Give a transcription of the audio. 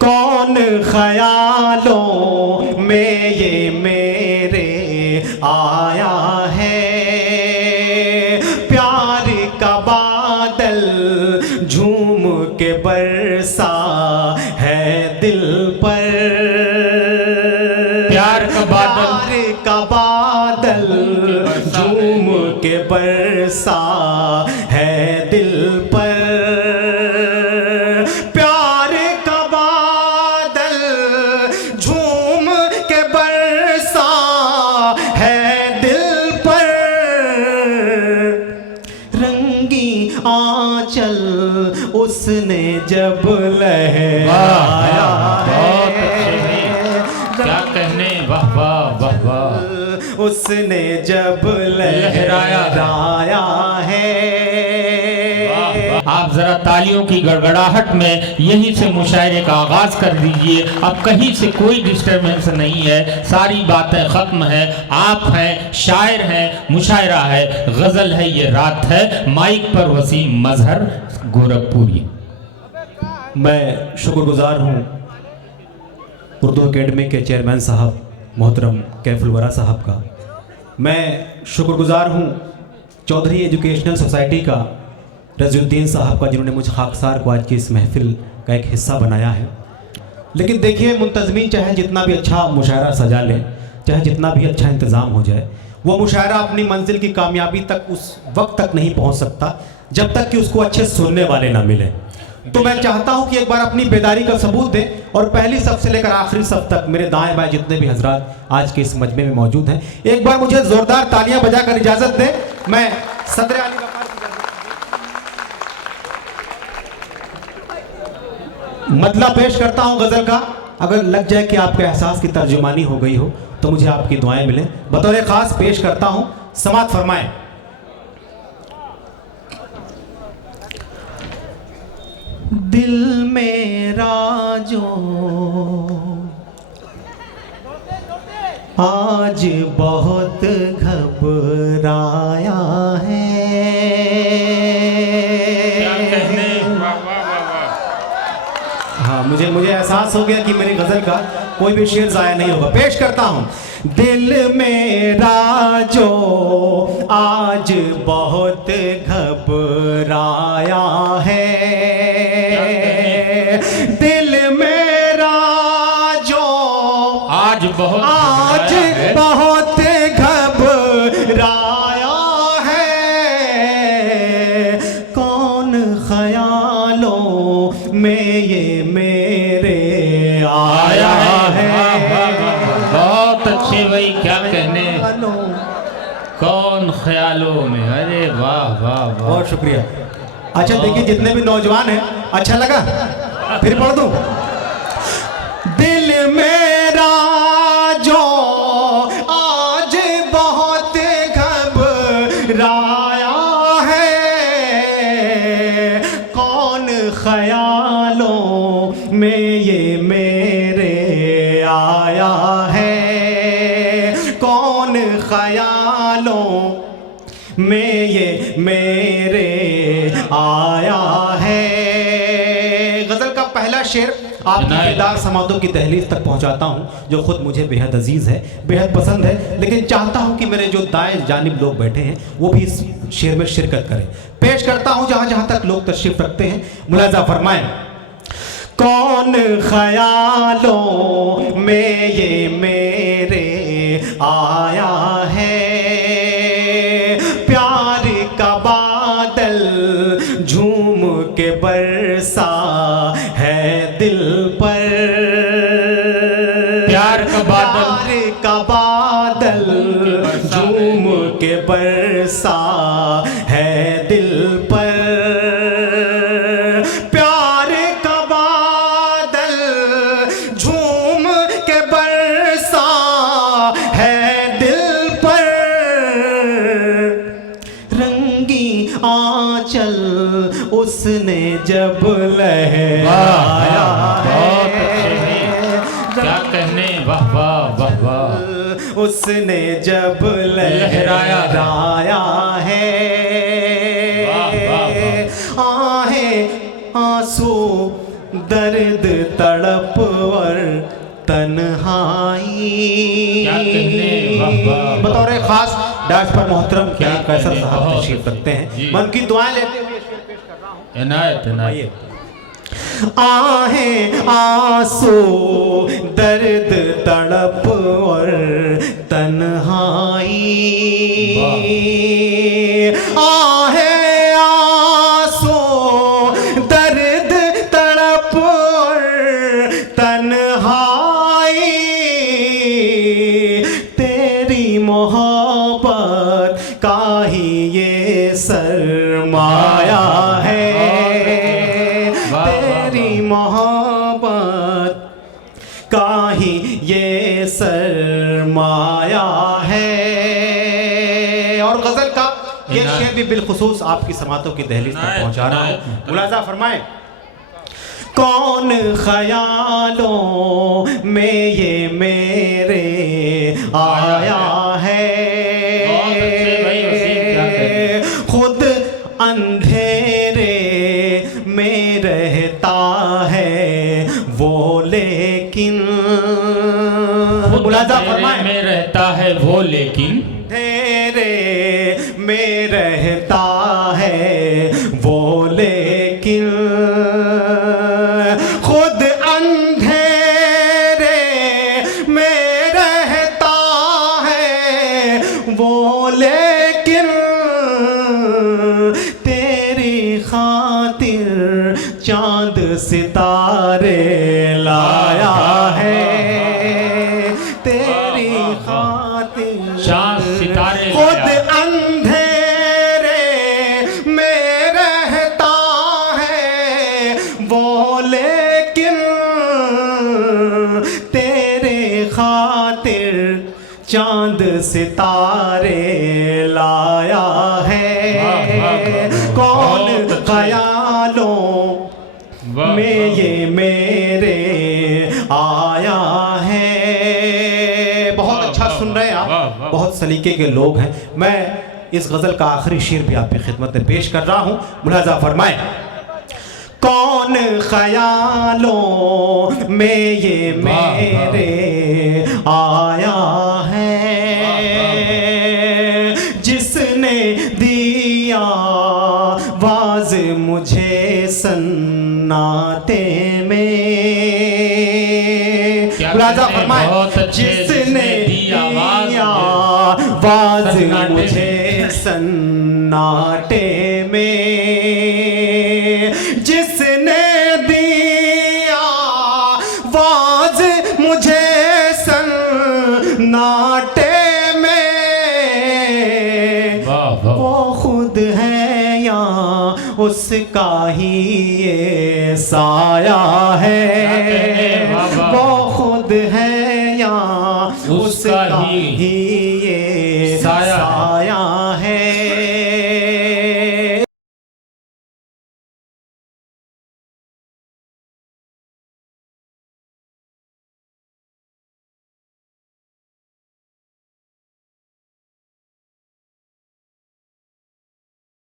कौन ख्यालों में ये मेरे आया है, प्यार का बादल झूम के बरसा है दिल पर, प्यार का बादल झूम के बरसा है दिल पर, प्यार का बादल झूम के बरसा है दिल पर, रंगी आंचल उसने जब लहराया है, क्या कहने, वाह वाह वाह वाह, उसने जब लहराया है। आप जरा तालियों की गड़गड़ाहट में यहीं से मुशायरे का आगाज कर दीजिए। अब कहीं से कोई डिस्टर्बेंस नहीं है, सारी बातें खत्म है। आप हैं, शायर हैं, मुशायरा है, गजल है, ये रात है। माइक पर वसीम मजहर गोरखपुरी। मैं शुक्रगुजार हूँ उर्दू एकेडमी के चेयरमैन साहब मोहतरम कैफुल वरा साहब का। मैं शुक्रगुजार हूँ चौधरी एजुकेशनल सोसाइटी का रज़ीउद्दीन साहब का, जिन्होंने मुझ खाकसार को आज की इस महफिल का एक हिस्सा बनाया है। लेकिन देखिए, मुंतज़मीन चाहे जितना भी अच्छा मुशायरा सजा लें, चाहे जितना भी अच्छा इंतज़ाम हो जाए, वो मुशायरा अपनी मंजिल की कामयाबी तक उस वक्त तक नहीं पहुँच सकता जब तक कि उसको अच्छे सुनने वाले ना मिले। तो मैं चाहता हूं कि एक बार अपनी बेदारी का सबूत दें और पहली सफ से लेकर आखिरी सफ तक मेरे दाएं बाएं जितने भी हजरात आज के इस मजमे में मौजूद हैं, एक बार मुझे जोरदार तालियां बजाकर इजाजत दें। मैं सदर आली वकार की मतलब पेश करता हूं गजल का। अगर लग जाए कि आपके एहसास की तर्जुमानी हो गई हो तो मुझे आपकी दुआएं मिलें। बतौर खास पेश करता हूं, समात फरमाएं। दिल मेरा जो आज बहुत घबराया है, हाँ मुझे एहसास हो गया कि मेरी गजल का कोई भी शेर ज़ाया नहीं होगा। पेश करता हूँ। दिल मेरा जो आज बहुत घबराया है, दिल मेरा जो आज बहुत घबराया है, कौन ख्यालों में ये मेरे आया है। बहुत अच्छे भाई, क्या कहने, कौन ख्यालों में, अरे वाह वाह वाह, बहुत शुक्रिया। अच्छा देखिए, जितने भी नौजवान हैं, अच्छा लगा? फिर पढ़ दूं। दिल मेरा जो आज बहुत घबराया है, कौन ख्यालों में ये मेरे आया है, कौन ख्यालों में ये मेरे आया है। गजल का पहला शेर आपकी बेदार समातों की दहलीज तक पहुंचाता हूं, जो खुद मुझे बेहद अजीज है, बेहद पसंद है, लेकिन चाहता हूं कि मेरे जो दाएं जानिब लोग बैठे हैं वो भी इस शेर में शिरकत करें। पेश करता हूं जहां जहां तक लोग तशरीफ रखते हैं, मुलाजा फरमाएं। कौन ख्यालों में ये मेरे आया है, प्यार का बादल झूम के बरसा है दिल पर, प्यार का बादल झूम के बरसा है दिल पर, प्यार का बादल झूम के बरसा है दिल पर, रंगी आंचल उसने जब लहराया है, क्या कहने, वाह वाह वाह वाह, उसने जब लहराया है। आहें आंसू दर्द तड़प और तन्हाई। क्या कहने, वाह, वाह, वाह। बतौर खास डांस पर मोहतरम क्या कैसर कहने, साहब बहुत तशरीफ रखते हैं। जी। मैं उनकी दुआएं लेते हुए शेर पेश कर रहा हूँ। इनायत इनायत। आहें आंसू दर्द तड़प और तन्हाई। आहें आंसू दर्द तड़प और तन्हाई। तेरी मोहब्बत का ही ये सरमाया है। तेरी मोहब्बत का ही ये सरमाया है। और गजल का ये शेर भी बिलखुसूस आपकी समातों की दहलीज तक पहुंचा रहा हूं। मुलाजा फरमाएं। कौन ख्यालों में ये मेरे आया है। खुद अंधेरे में रहता है वो, लेकिन मुलाजा फरमाएं। में रहता है वो, लेकिन अंधेरे में रहता है वो, लेकिन खुद अंधेरे में रहता है वो, लेकिन तेरी खातिर चांद सितारे लाया है। तेरी खातिर चांद सितारे खुद अंधेरे में रहता है वो, लेकिन तेरे खातिर चांद सितारे लाया है। कौन ख्यालों में ये मेरे आया है। बहुत अच्छा सुन रहे हैं आप, बहुत सलीके के लोग हैं। मैं इस गज़ल का आखिरी शेर भी आपकी खिदमत में पेश कर रहा हूँ। मुलाजा फरमाएं। कौन ख्यालों में ये मेरे आया है, जिसने दिया वाज मुझे सन्नाटे में। मुलाजा फरमाएं। जिसने दिया वाज मुझे सन्नाटे में, जिसने दिया वाज मुझे सन्नाटे में, वो खुद है या उसका ही ये साया है। वो खुद है या उसका ही ये साया